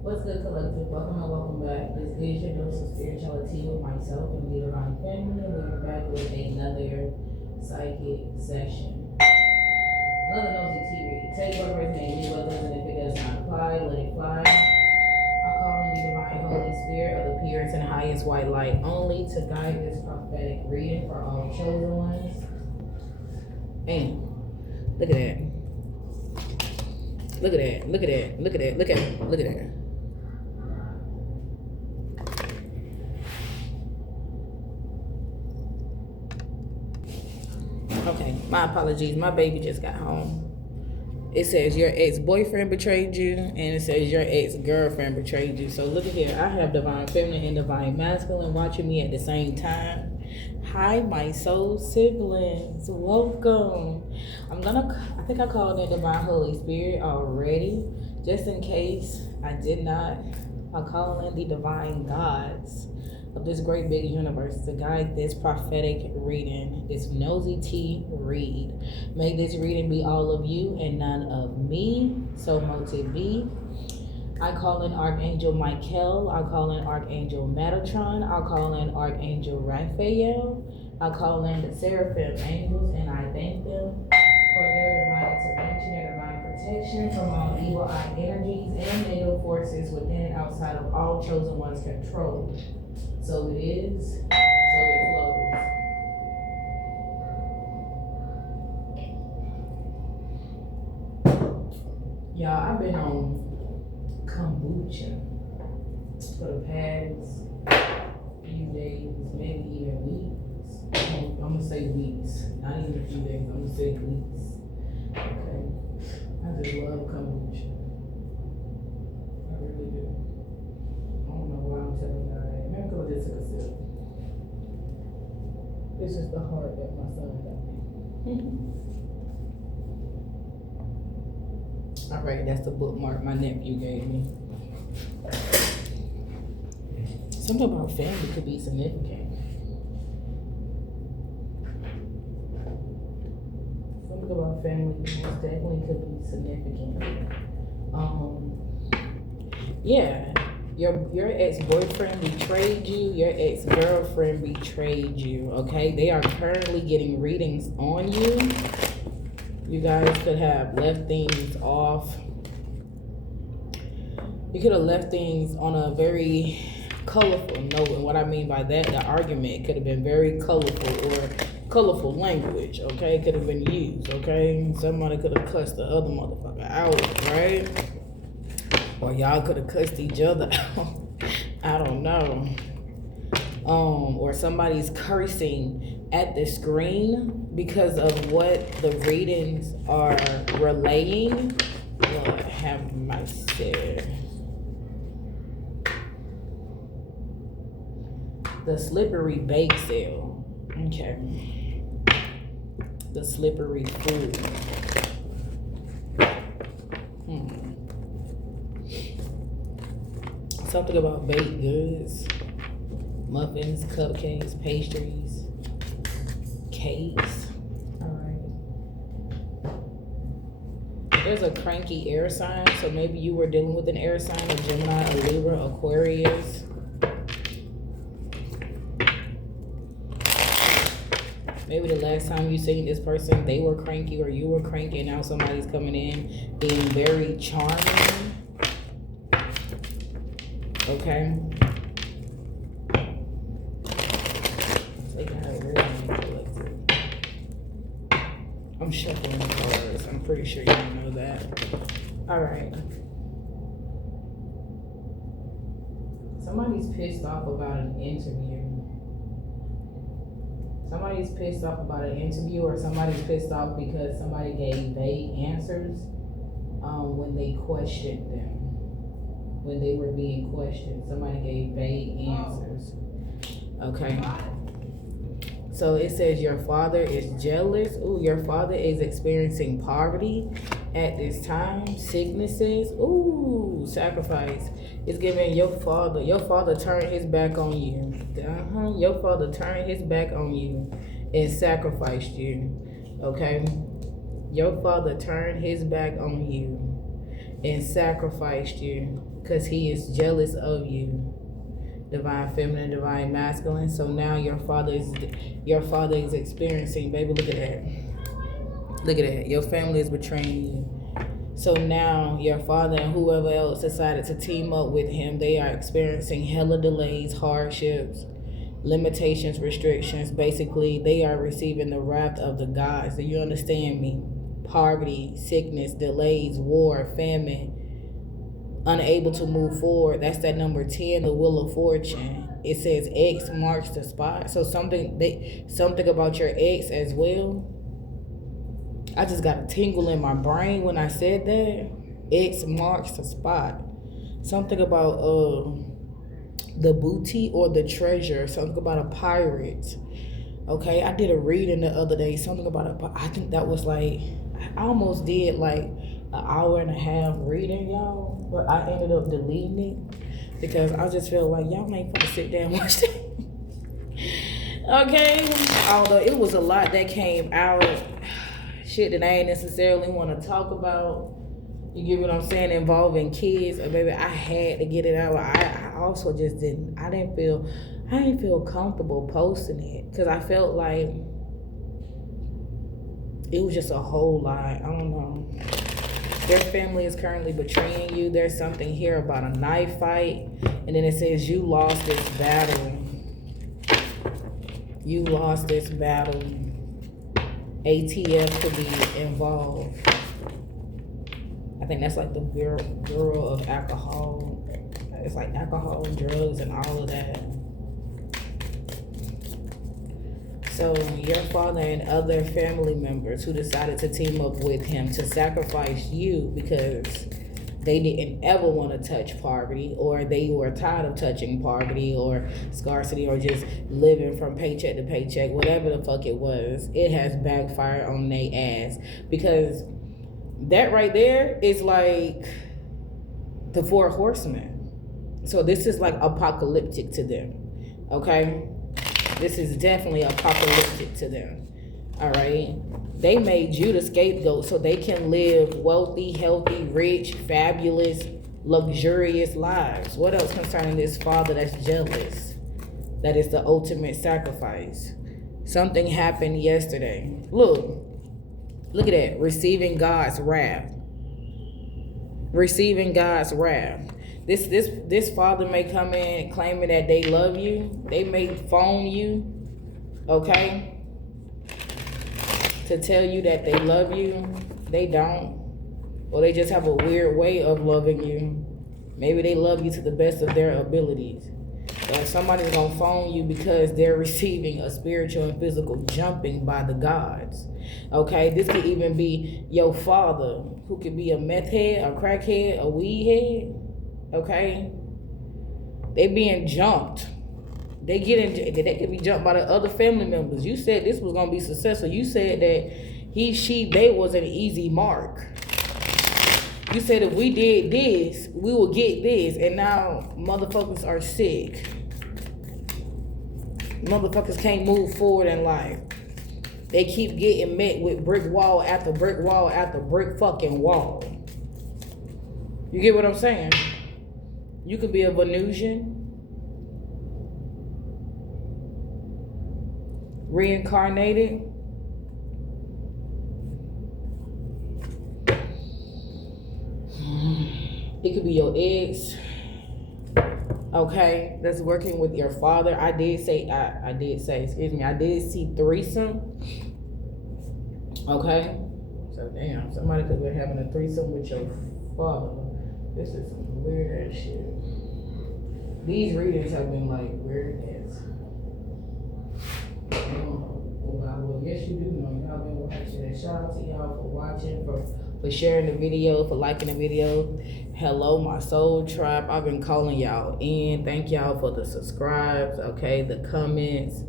What's good, collective? Welcome and welcome back. This is your dose of spirituality with myself and the divine family. We're back with another psychic session. Another nosy tea read. Take what resonates, leave what doesn't. If it does not apply, let it fly. I call in the divine Holy Spirit of the purest and highest white light only to guide this prophetic reading for all chosen ones. And look at that. Look at that. Look at that. Look at that. Look at that. Look at that. Okay, my apologies. My baby just got home. It says your ex-boyfriend betrayed you, and it says your ex-girlfriend betrayed you. So look at here. I have divine feminine and divine masculine watching me at the same time. Hi, my soul siblings. Welcome. I think I called in divine Holy Spirit already. Just in case I did not, I'll call in the divine gods of this great big universe to guide this prophetic reading, this nosy tea read. May this reading be all of you and none of me. So motive be. I call in Archangel Michael. I call in Archangel Metatron. I call in Archangel Raphael. I call in the Seraphim angels, and I thank them for their divine intervention, their divine protection from all evil eye energies and negative forces within and outside of all chosen ones' control. So it is, so it flows. Y'all, I've been on kombucha for the past few days, maybe even weeks. I'm gonna say weeks, not even a few days, I'm gonna say weeks. Okay, I just love kombucha. I really do. I don't know why I'm telling y'all that. Maybe I just took a sip. This is the heart that my son got me. All right, that's the bookmark my nephew gave me. Something about family could be significant. Something about family most definitely could be significant. Yeah. Your ex-boyfriend betrayed you. Your ex-girlfriend betrayed you. Okay, they are currently getting readings on you. You guys could have left things off. You could have left things on a very colorful note. And what I mean by that, the argument could have been very colorful or colorful language. Okay, could have been used. Okay, somebody could have cussed the other motherfucker out, right? Or y'all could have cussed each other out. I don't know. Or somebody's cursing at the screen because of what the readings are relaying. Lord have mercy. The slippery bake sale. Okay. The slippery food. Something about baked goods, muffins, cupcakes, pastries, cakes. All right. There's a cranky air sign, so maybe you were dealing with an air sign, a Gemini, a Libra, Aquarius. Maybe the last time you seen this person, they were cranky or you were cranky, and now somebody's coming in being very charming. Okay. I'm shuffling the cards. I'm pretty sure you know that. All right. Somebody's pissed off about an interview. Somebody's pissed off about an interview, or somebody's pissed off because somebody gave vague answers when they questioned them. When they were being questioned, somebody gave vague answers. Okay. So it says your father is jealous. Ooh, your father is experiencing poverty at this time. Sicknesses. Ooh, sacrifice. It's giving your father turned his back on you. Your father turned his back on you and sacrificed you. Okay. Your father turned his back on you. and sacrificed you because he is jealous of you. Divine feminine, divine masculine. So now your father is experiencing, baby, look at that. Look at that. Your family is betraying you. So now your father and whoever else decided to team up with him, they are experiencing hella delays, hardships, limitations, restrictions. Basically, they are receiving the wrath of the gods. Do you understand me? Poverty, sickness, delays, war, famine, unable to move forward. That's that number 10, the wheel of fortune. It says X marks the spot. So something about your ex as well. I just got a tingle in my brain when I said that. X marks the spot. Something about the booty or the treasure. Something about a pirate. Okay, I did a reading the other day. Something about I think that was like, I almost did like an hour and a half reading, y'all. But I ended up deleting it because I just feel like y'all ain't gonna sit there and watch that. Okay, although it was a lot that came out. Shit that I ain't necessarily want to talk about. You get what I'm saying? Involving kids. Or baby, I had to get it out. I also just didn't. I didn't feel comfortable posting it because I felt like it was just a whole lot. I don't know. Their family is currently betraying you. There's something here about a knife fight, and then it says you lost this battle. You lost this battle. ATF could be involved. I think that's like the Bureau of Alcohol. It's like alcohol, drugs, and all of that. So your father and other family members who decided to team up with him to sacrifice you because they didn't ever want to touch poverty, or they were tired of touching poverty or scarcity or just living from paycheck to paycheck, whatever the fuck it was, it has backfired on their ass. Because that right there is like the 4 horsemen. So this is like apocalyptic to them, okay? This is definitely apocalyptic to them, all right? They made you the scapegoat so they can live wealthy, healthy, rich, fabulous, luxurious lives. What else concerning this father that's jealous? That is the ultimate sacrifice. Something happened yesterday. Look at that. Receiving God's wrath. Receiving God's wrath. This father may come in claiming that they love you. They may phone you, okay? To tell you that they love you. They don't. Or they just have a weird way of loving you. Maybe they love you to the best of their abilities. Or somebody's gonna phone you because they're receiving a spiritual and physical jumping by the gods. Okay, this could even be your father, who could be a meth head, a crack head, a weed head. Okay, they being jumped. They could be jumped by the other family members. You said this was gonna be successful. You said that they was an easy mark. You said if we did this, we will get this, and now motherfuckers are sick. Motherfuckers can't move forward in life. They keep getting met with brick wall after brick wall after brick fucking wall. You get what I'm saying? You could be a Venusian, reincarnated. It could be your ex, okay, that's working with your father. I did see threesome, okay? So damn, somebody could be having a threesome with your father. This is some weird ass shit. These readings have been like weird ass. Well, yes you do know. Y'all been watching. And shout out to y'all for watching, for sharing the video, for liking the video. Hello, my soul tribe. I've been calling y'all in. Thank y'all for the subscribes, okay, the comments,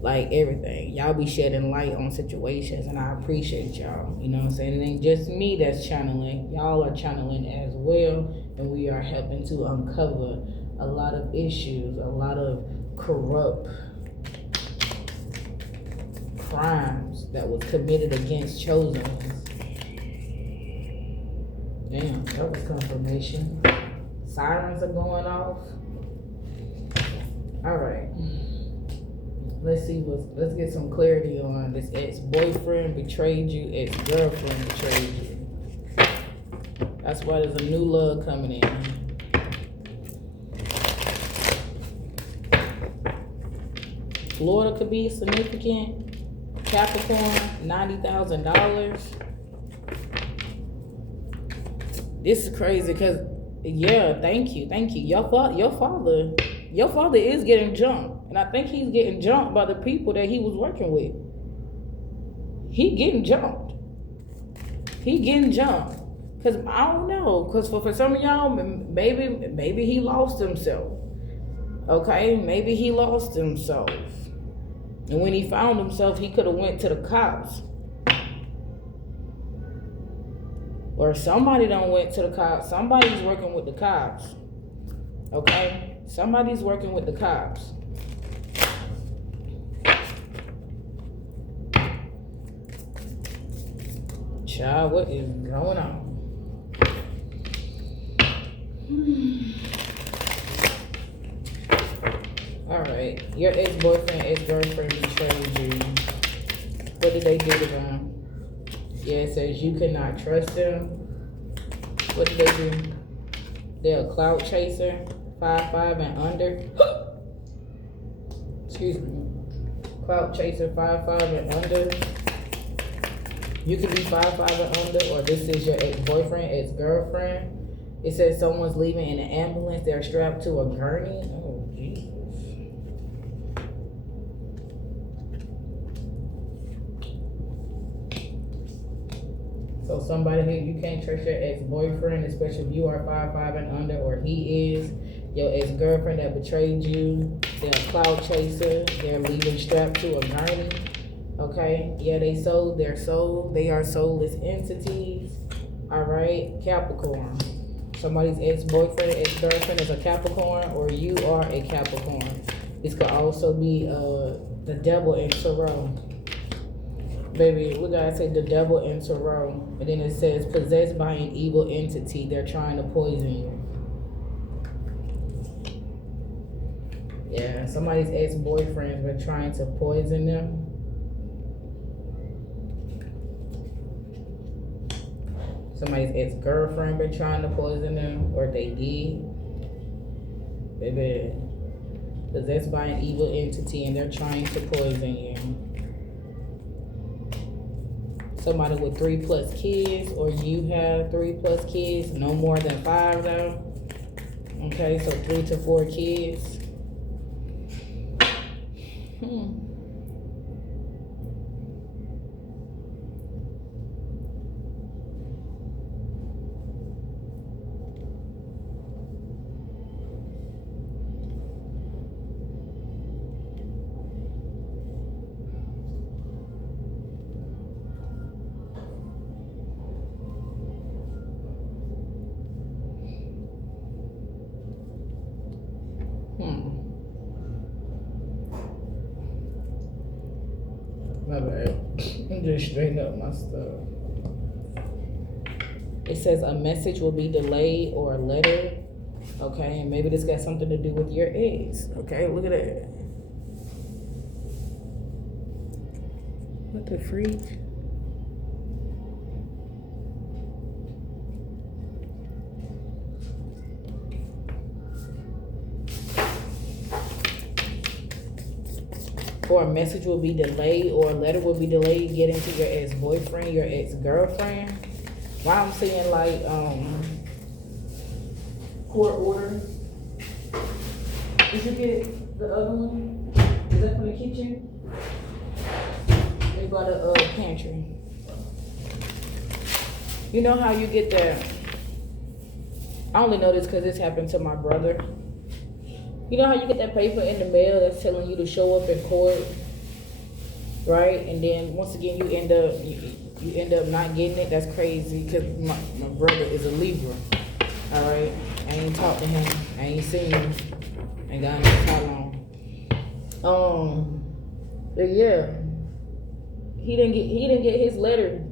like everything. Y'all be shedding light on situations, and I appreciate y'all. You know what I'm saying? It ain't just me that's channeling. Y'all are channeling as well, and we are helping to uncover a lot of issues, a lot of corrupt crimes that was committed against chosen ones. Damn, that was confirmation. Sirens are going off. All right. Let's see let's get some clarity on this ex-boyfriend betrayed you, ex-girlfriend betrayed you. That's why there's a new love coming in. Florida could be significant. Capricorn, $90,000. This is crazy because, yeah, thank you. Your father is getting jumped. And I think he's getting jumped by the people that he was working with. He getting jumped. Because I don't know. Because for some of y'all, maybe he lost himself. Okay? Maybe he lost himself. And when he found himself, he could have went to the cops. Or somebody done went to the cops. Somebody's working with the cops. Okay? Somebody's working with the cops. Child, what is going on? Alright, your ex-boyfriend, ex-girlfriend betrayed you. What did they do to them? Yeah, it says you cannot trust them. What did they do? They're a clout chaser, 5'5" and under. Excuse me. Clout chaser, 5'5" and under. You can be 5'5" and under, or this is your ex-boyfriend, ex-girlfriend. It says someone's leaving in an ambulance. They're strapped to a gurney. Oh, Jesus. So somebody here, you can't trust your ex-boyfriend, especially if you are 5'5" and under, or he is. Your ex-girlfriend that betrayed you. They're a cloud chaser. They're leaving strapped to a gurney. Okay? Yeah, they sold their soul. They are soulless entities. Alright? Capricorn. Somebody's ex-boyfriend, ex-girlfriend is a Capricorn, or you are a Capricorn. This could also be the devil in tarot. Baby, we gotta say the devil in tarot. And then it says possessed by an evil entity. They're trying to poison you. Yeah, somebody's ex-boyfriend's been trying to poison them. Somebody's ex-girlfriend been trying to poison them, or they did. Baby, possessed by an evil entity and they're trying to poison you. Somebody with 3+ kids, or you have 3+ kids, no more than 5 though. Okay, so 3 to 4 kids. My bad. I'm just straightening up my stuff. It says a message will be delayed, or a letter. Okay, and maybe this got something to do with your ex. Okay, look at that. What the freak? Or a message will be delayed, or a letter will be delayed getting to your ex-boyfriend, your ex-girlfriend. Why I'm saying like court order. Did you get the other one? Is that from the kitchen? They got a pantry. You know how you get that? I only know this because this happened to my brother. You know how you get that paper in the mail that's telling you to show up in court, right? And then once again you end up not getting it. That's crazy because my brother is a Libra. All right, I ain't talked to him. I ain't seen him. Ain't got how long. But yeah, he didn't get his letter,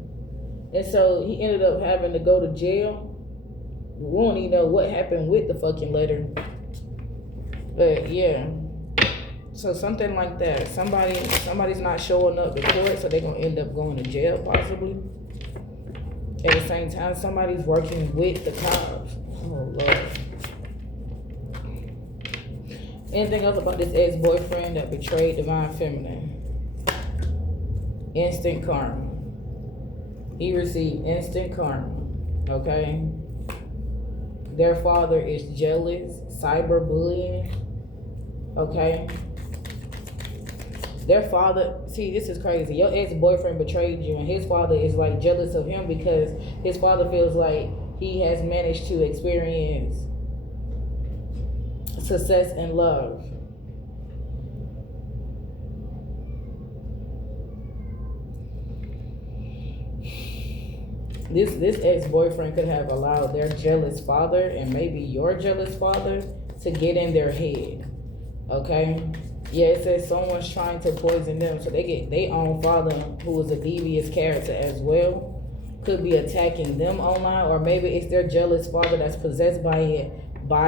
and so he ended up having to go to jail. We don't even know what happened with the fucking letter. But yeah. So something like that. Somebody's not showing up to court, so they're gonna end up going to jail possibly. At the same time, somebody's working with the cops. Oh Lord. Anything else about this ex-boyfriend that betrayed divine feminine? Instant karma. He received instant karma. Okay? Their father is jealous, cyberbullying. Okay? Their father, see, this is crazy. Your ex-boyfriend betrayed you, and his father is like jealous of him because his father feels like he has managed to experience success and love. This ex-boyfriend could have allowed their jealous father and maybe your jealous father to get in their head. Okay? Yeah, it says someone's trying to poison them, so they get their own father, who is a devious character as well, could be attacking them online, or maybe it's their jealous father that's possessed by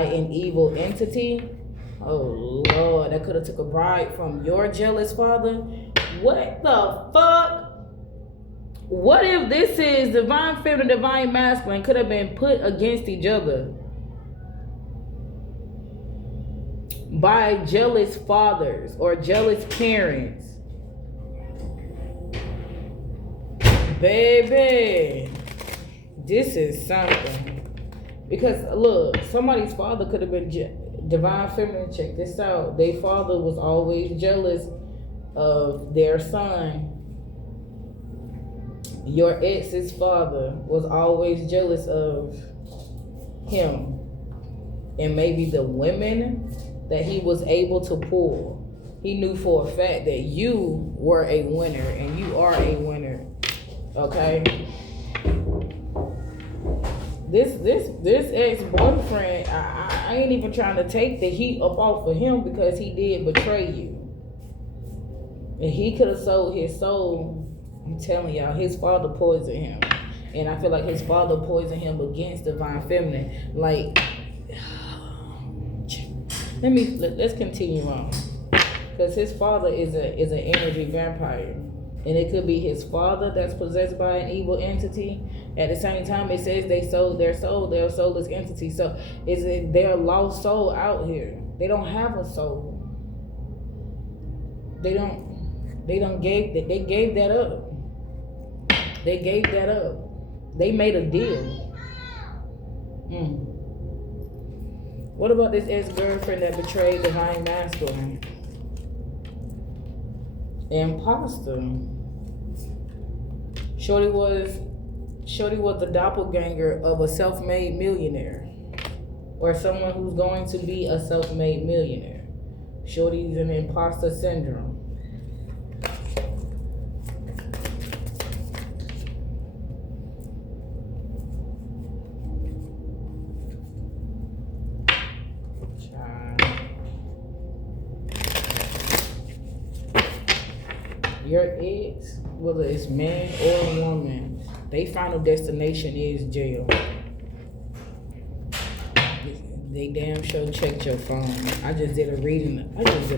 an evil entity. Oh Lord, that could have took a bribe from your jealous father. What the fuck? What if this is divine feminine, divine masculine could have been put against each other by jealous fathers or jealous parents? Baby, this is something. Because look, somebody's father could have been divine feminine. Check this out. Their father was always jealous of their son. Your ex's father was always jealous of him. And maybe the women that he was able to pull. He knew for a fact that you were a winner and you are a winner. Okay? This ex-boyfriend, I ain't even trying to take the heat up off of him because he did betray you. And he could have sold his soul. I'm telling y'all, his father poisoned him. And I feel like his father poisoned him against divine feminine. Like, let's continue on, because his father is an energy vampire, and it could be his father that's possessed by an evil entity. At the same time, it says they sold their soul. They're a soulless entity, so they're lost soul out here. They don't have a soul. They gave that up. They gave that up. They made a deal. What about this ex-girlfriend that betrayed divine masculine? Imposter. Shorty was the doppelganger of a self-made millionaire, or someone who's going to be a self-made millionaire. Shorty's an imposter syndrome. Your ex, whether it's man or woman, their final destination is jail. They damn sure checked your phone. I just did a reading. This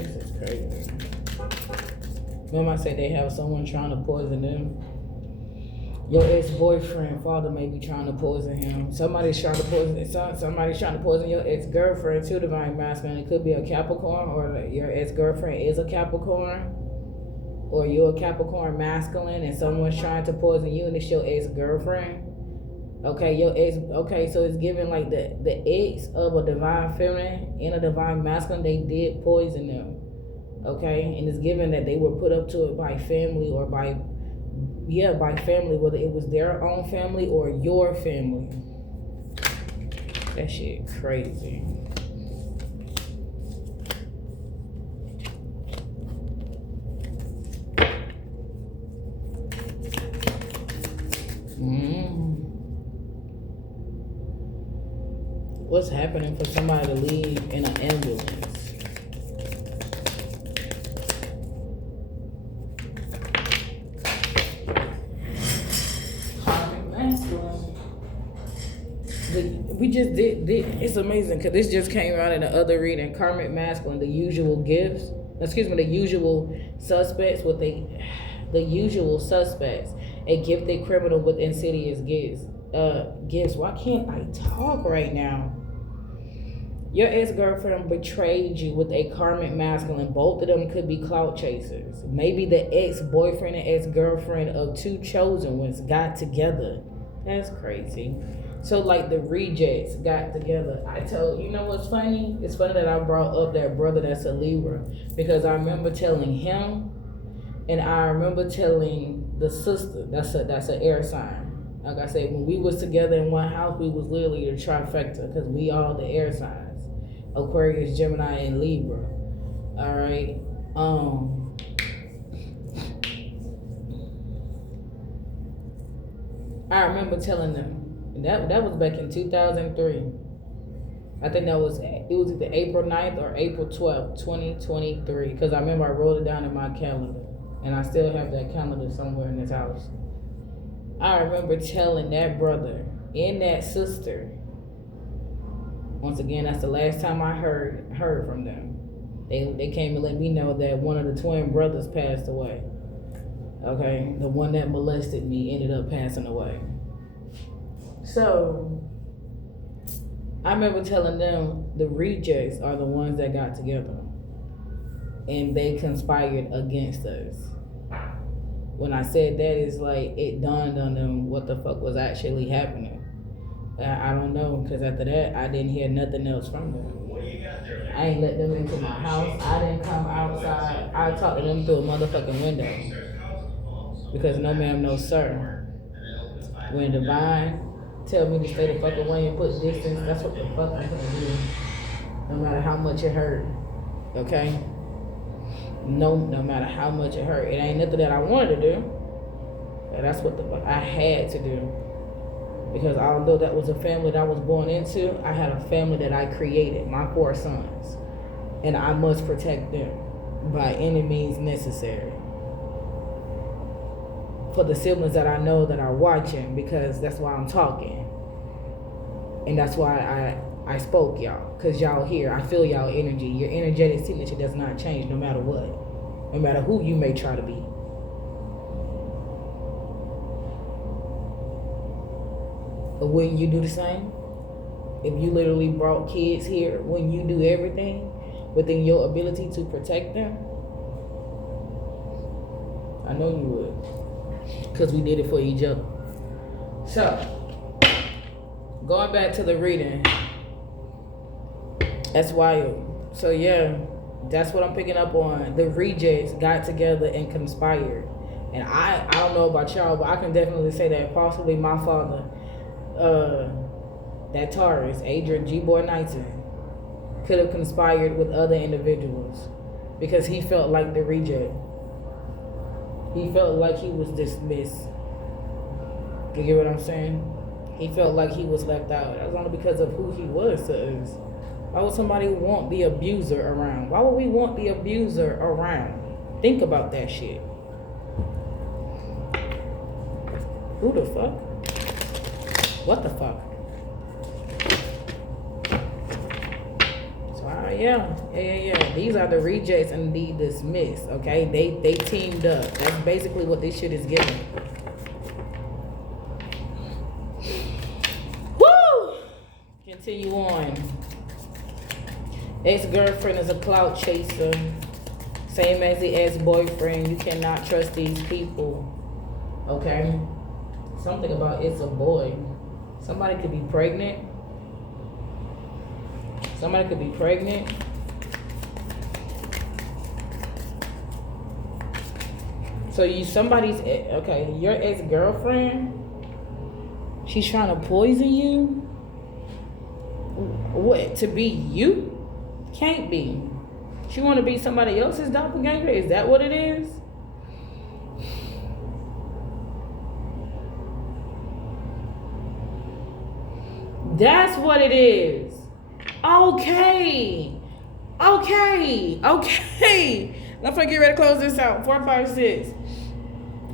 is crazy. Remember I said they have someone trying to poison them? Your ex-boyfriend, father may be trying to poison him. Somebody's trying to poison your ex-girlfriend too, divine masculine. It could be a Capricorn, or your ex-girlfriend is a Capricorn, or you're a Capricorn masculine and someone's trying to poison you and it's your ex-girlfriend. Okay, so it's given like the ex of a divine feminine and a divine masculine, they did poison them. Okay, and it's given that they were put up to it by family or by family, whether it was their own family or your family. That shit crazy. What's happening for somebody to leave in an ambulance? We just did it's amazing because this just came out in the other reading. Karmic masculine, the usual gifts. Excuse me, the usual suspects with the usual suspects. A gifted criminal with insidious gifts. Why can't I talk right now? Your ex-girlfriend betrayed you with a karmic masculine. Both of them could be clout chasers. Maybe the ex-boyfriend and ex-girlfriend of two chosen ones got together. That's crazy. So like the rejects got together. You know what's funny? It's funny that I brought up that brother that's a Libra, because I remember telling him, and I remember telling the sister that's an air sign. Like I said, when we was together in one house, we was literally the trifecta because we all the air signs: Aquarius, Gemini, and Libra. All right. I remember telling them. That was back in 2003. I think it was either April 9th or April 12th, 2023. Because I remember I wrote it down in my calendar. And I still have that calendar somewhere in this house. I remember telling that brother and that sister. Once again, that's the last time I heard from them. They came and let me know that one of the twin brothers passed away. Okay? The one that molested me ended up passing away. So, I remember telling them the rejects are the ones that got together. And they conspired against us. When I said that, it's like it dawned on them what the fuck was actually happening. I don't know, because after that, I didn't hear nothing else from them. I ain't let them into my house. I didn't come outside. I talked to them through a motherfucking window. Because no ma'am, no sir. When divine tell me to stay the fuck away and put distance, that's what the fuck I'm gonna do. No matter how much it hurt. Okay? No matter how much it hurt. It ain't nothing that I wanted to do. But that's what the fuck I had to do. Because although that was a family that I was born into, I had a family that I created, my 4 sons. And I must protect them by any means necessary. For the siblings that I know that are watching, because that's why I'm talking. And that's why I spoke, y'all. Because y'all here, I feel y'all energy. Your energetic signature does not change no matter what. No matter who you may try to be. But wouldn't you do the same? If you literally brought kids here, wouldn't you do everything within your ability to protect them? I know you would. Because we did it for each other. So, going back to the reading. That's wild. So yeah, that's what I'm picking up on. The rejects got together and conspired. And I don't know about y'all, but I can definitely say that possibly my father, that Taurus, Adrian G. Boy Knighton, could have conspired with other individuals. Because he felt like the reject. He felt like he was dismissed. You get what I'm saying? He felt like he was left out. That's only because of who he was to us. Why would somebody want the abuser around? Why would we want the abuser around? Think about that shit. Who the fuck? What the fuck? So yeah. These are the rejects and the dismissed. Okay, they teamed up. That's basically what this shit is giving. Woo! Continue on. Ex-girlfriend is a clout chaser. Same as the ex-boyfriend. You cannot trust these people. Okay? Something about it's a boy. Somebody could be pregnant. Somebody could be pregnant. So your ex-girlfriend, she's trying to poison you? What, to be you? Can't be. She want to be somebody else's doppelganger? Is that what it is? That's what it is. Okay. I'm gonna get ready to close this out. 4, 5, 6.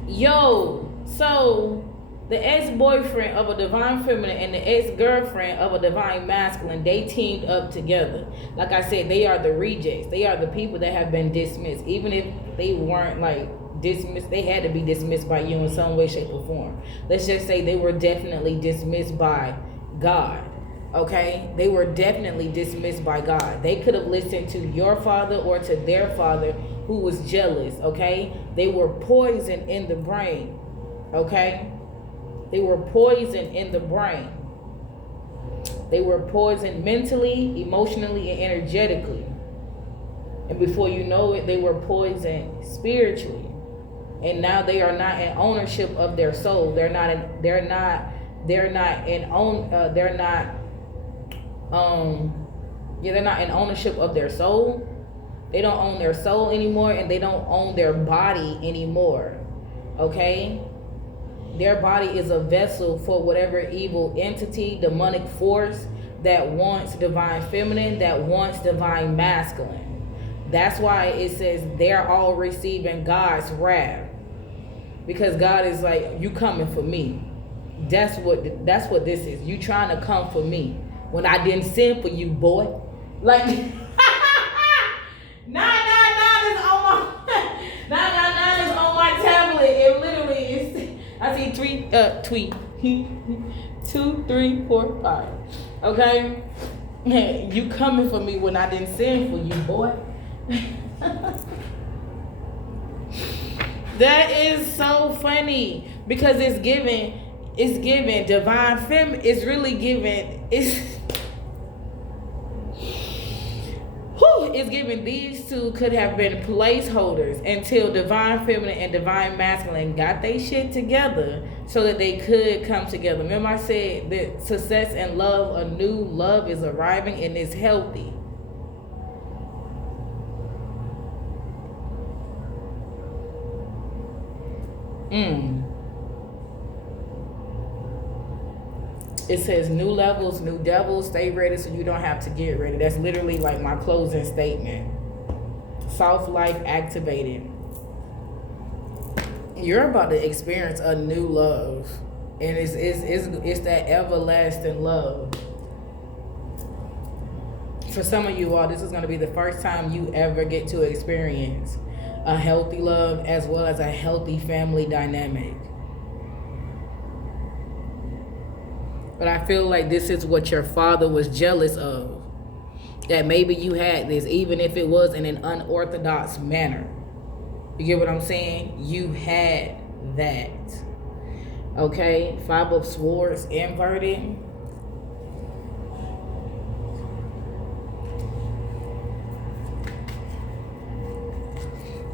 Yo, so The ex-boyfriend of a divine feminine and the ex-girlfriend of a divine masculine, they teamed up together. Like I said, they are the rejects. They are the people that have been dismissed. Even if they weren't like dismissed, they had to be dismissed by you in some way, shape, or form. Let's just say they were definitely dismissed by God. Okay? They were definitely dismissed by God. They could have listened to your father or to their father who was jealous. Okay? They were poisoned in the brain. Okay? They were poisoned in the brain. They were poisoned mentally, emotionally, and energetically. And before you know it, they were poisoned spiritually. And now they are not in ownership of their soul. They're not in ownership of their soul. They don't own their soul anymore, and they don't own their body anymore. Okay? Their body is a vessel for whatever evil entity, demonic force that wants divine feminine, that wants divine masculine. That's why it says they're all receiving God's wrath. Because God is like, you coming for me. That's what this is. You trying to come for me when I didn't send for you, boy. Like 999 is on my 999 is on my tablet. It literally is. I see tweet 2, 3, 4, 5. Okay, you coming for me when I didn't send for you, boy. That is so funny because it's giving divine feminine. It's really giving. It's giving these two could have been placeholders until divine feminine and divine masculine got their shit together so that they could come together. Remember I said that success and love, a new love is arriving and it's healthy. It says new levels, new devils, stay ready so you don't have to get ready. That's literally like my closing statement. Soft life activated. You're about to experience a new love. And it's that everlasting love. For some of you all, this is going to be the first time you ever get to experience a healthy love as well as a healthy family dynamic. But I feel like this is what your father was jealous of. That maybe you had this, even if it was in an unorthodox manner. You get what I'm saying? You had that. Okay? 5 of Swords inverted.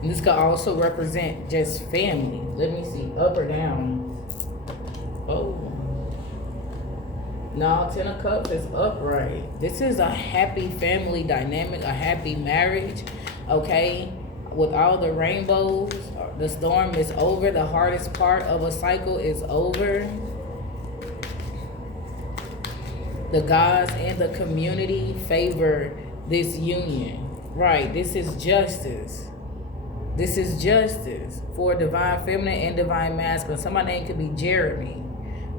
And this could also represent just family. Let me see. Up or down? Oh. No, 10 of Cups is upright. This is a happy family dynamic, a happy marriage, okay? With all the rainbows, the storm is over. The hardest part of a cycle is over. The gods and the community favor this union. Right, this is justice. This is justice for divine feminine and divine masculine. Somebody's name could be Jeremy.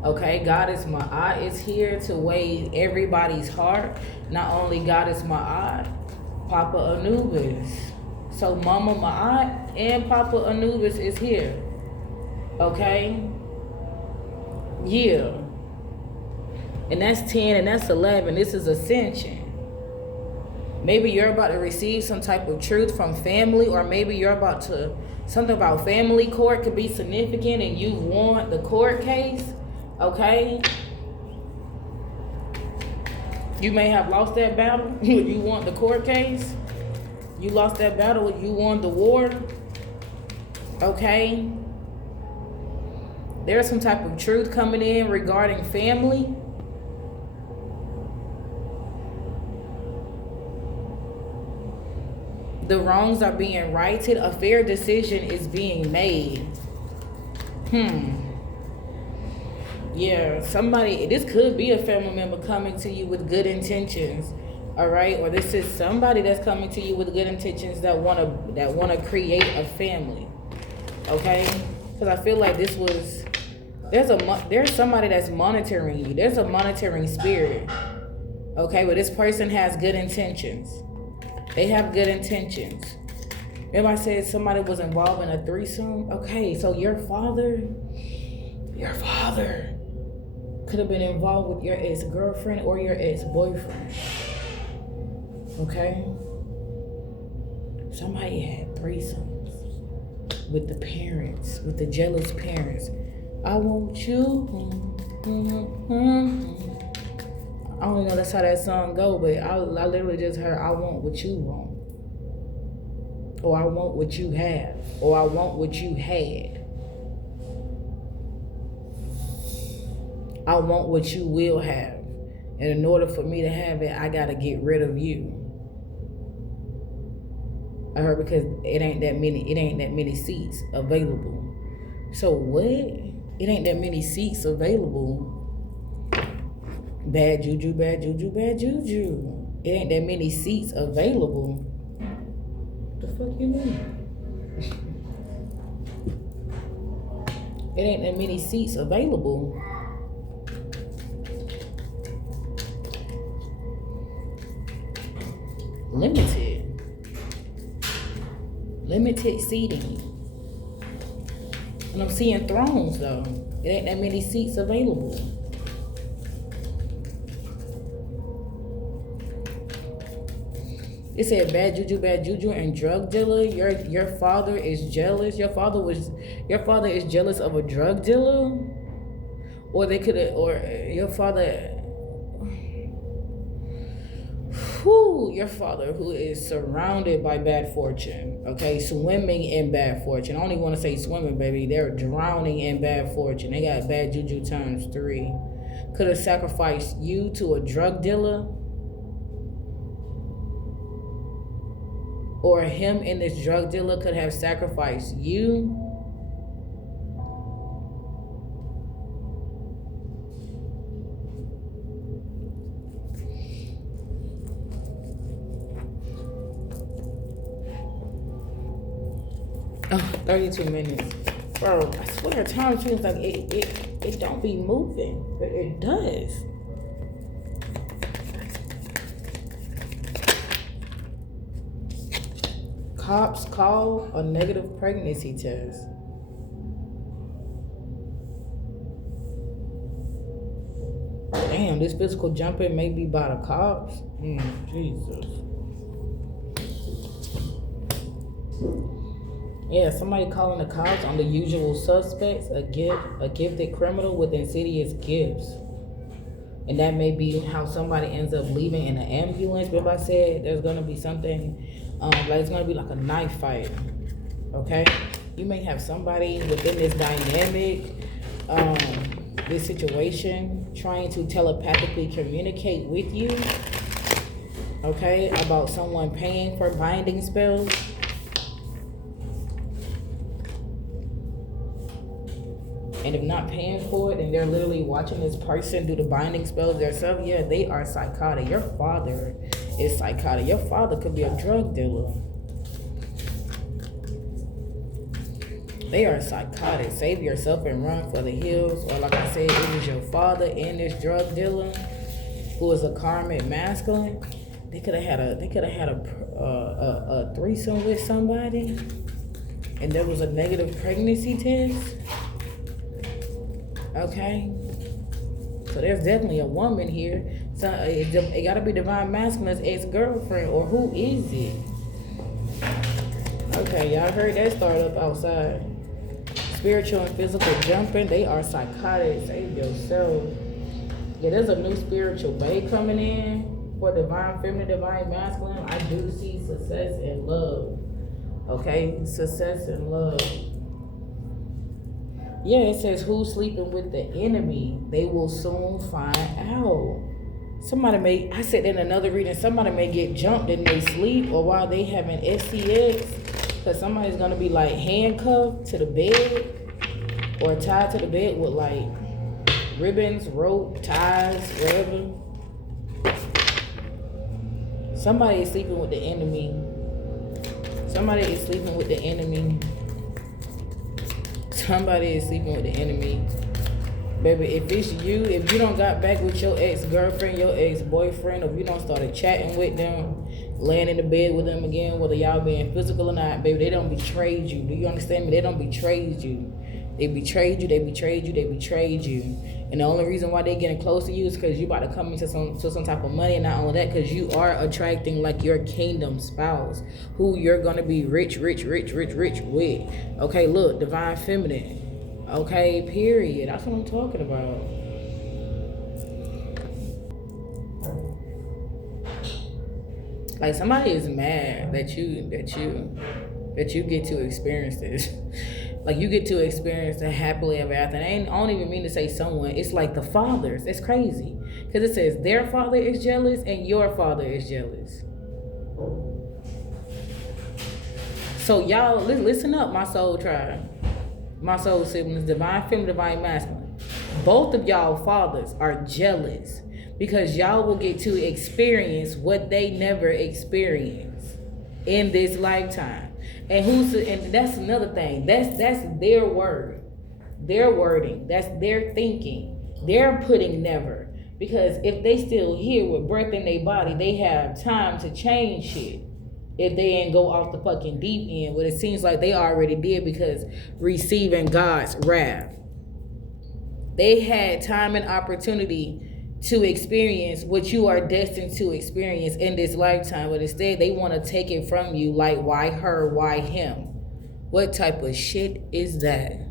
Okay, Goddess Ma'at is here to weigh everybody's heart. Not only Goddess Ma'at, Papa Anubis. So Mama Ma'at and Papa Anubis is here. Okay? Yeah. And that's 10 and that's 11. This is ascension. Maybe you're about to receive some type of truth from family, or maybe you're about to, something about family court could be significant and you won the court case. Okay, you may have lost that battle. You won the court case. You lost that battle. You won the war. Okay, there's some type of truth coming in regarding family. The wrongs are being righted. A fair decision is being made. Yeah, somebody, this could be a family member coming to you with good intentions, all right? Or this is somebody that's coming to you with good intentions that wanna create a family, okay? Because I feel like this was There's somebody that's monitoring you. There's a monitoring spirit. Okay, but this person has good intentions. They have good intentions. Remember I said somebody was involved in a threesome? Okay, so your father could have been involved with your ex-girlfriend or your ex-boyfriend. Okay? Somebody had threesomes with the parents, with the jealous parents. I want you. I don't know that's how that song go, but I literally just heard, I want what you want. Or I want what you have. Or I want what you had. I want what you will have. And in order for me to have it, I gotta get rid of you. I heard because it ain't that many seats available. So what? It ain't that many seats available. Bad juju, bad juju, bad juju. It ain't that many seats available. What the fuck you mean? It ain't that many seats available. Limited seating. And I'm seeing thrones though. It ain't that many seats available. It said bad juju, and drug dealer. Your father is jealous. Your father is jealous of a drug dealer, or your father. Your father who is surrounded by bad fortune. Okay, swimming in bad fortune. I don't even want to say swimming, baby. They're drowning in bad fortune. They got bad juju times 3. Could have sacrificed you to a drug dealer. Or him and this drug dealer could have sacrificed you. Oh, 32 minutes. Bro, I swear time seems like it don't be moving. But it does. Cops call a negative pregnancy test. Damn, this physical jumping may be by the cops. Jesus. Yeah, somebody calling the cops on the usual suspects, a gifted criminal with insidious gifts. And that may be how somebody ends up leaving in an ambulance. But if I said there's going to be something, like it's going to be like a knife fight, okay? You may have somebody within this dynamic, this situation, trying to telepathically communicate with you, okay, about someone paying for binding spells. And if not paying for it, and they're literally watching this person do the binding spells themselves, yeah, they are psychotic. Your father is psychotic. Your father could be a drug dealer. They are psychotic. Save yourself and run for the hills. Or like I said, it was your father and this drug dealer who is a karmic masculine. They could have had a threesome with somebody, and there was a negative pregnancy test. Okay, so there's definitely a woman here. So it gotta be divine masculine's ex-girlfriend, or who is it? Okay, y'all heard that start up outside. Spiritual and physical jumping, they are psychotic. Save yourself. Yeah, there's a new spiritual babe coming in for divine feminine, divine masculine. I do see success and love. Okay, success and love. Yeah, it says who's sleeping with the enemy, they will soon find out. I said in another reading, somebody may get jumped in their sleep or while they having STX, because somebody's going to be like handcuffed to the bed or tied to the bed with like ribbons, rope, ties, whatever. Somebody is sleeping with the enemy. Somebody is sleeping with the enemy. Somebody is sleeping with the enemy. Baby, if it's you, if you don't got back with your ex-girlfriend, your ex-boyfriend, or if you don't started chatting with them, laying in the bed with them again, whether y'all being physical or not, baby, they don't betrayed you. Do you understand me? They don't betrayed you. They betrayed you, they betrayed you, they betrayed you. And the only reason why they getting close to you is because you about to come into some type of money. And not only that, because you are attracting like your kingdom spouse, who you're going to be rich with. Okay, look, divine feminine. Okay, period. That's what I'm talking about. Like, somebody is mad that you get to experience this. Like, you get to experience the happily ever after. And I don't even mean to say someone. It's like the fathers. It's crazy. Because it says their father is jealous and your father is jealous. So y'all, listen up, my soul tribe. My soul siblings, divine feminine, divine masculine. Both of y'all fathers are jealous because y'all will get to experience what they never experienced in this lifetime. And that's another thing. That's their word. Their wording. That's their thinking. They're putting never. Because if they still here with breath in their body, they have time to change shit. If they ain't go off the fucking deep end, what it seems like they already did, because receiving God's wrath. They had time and opportunity to experience what you are destined to experience in this lifetime, but instead they want to take it from you. Like, why her, why him? What type of shit is that?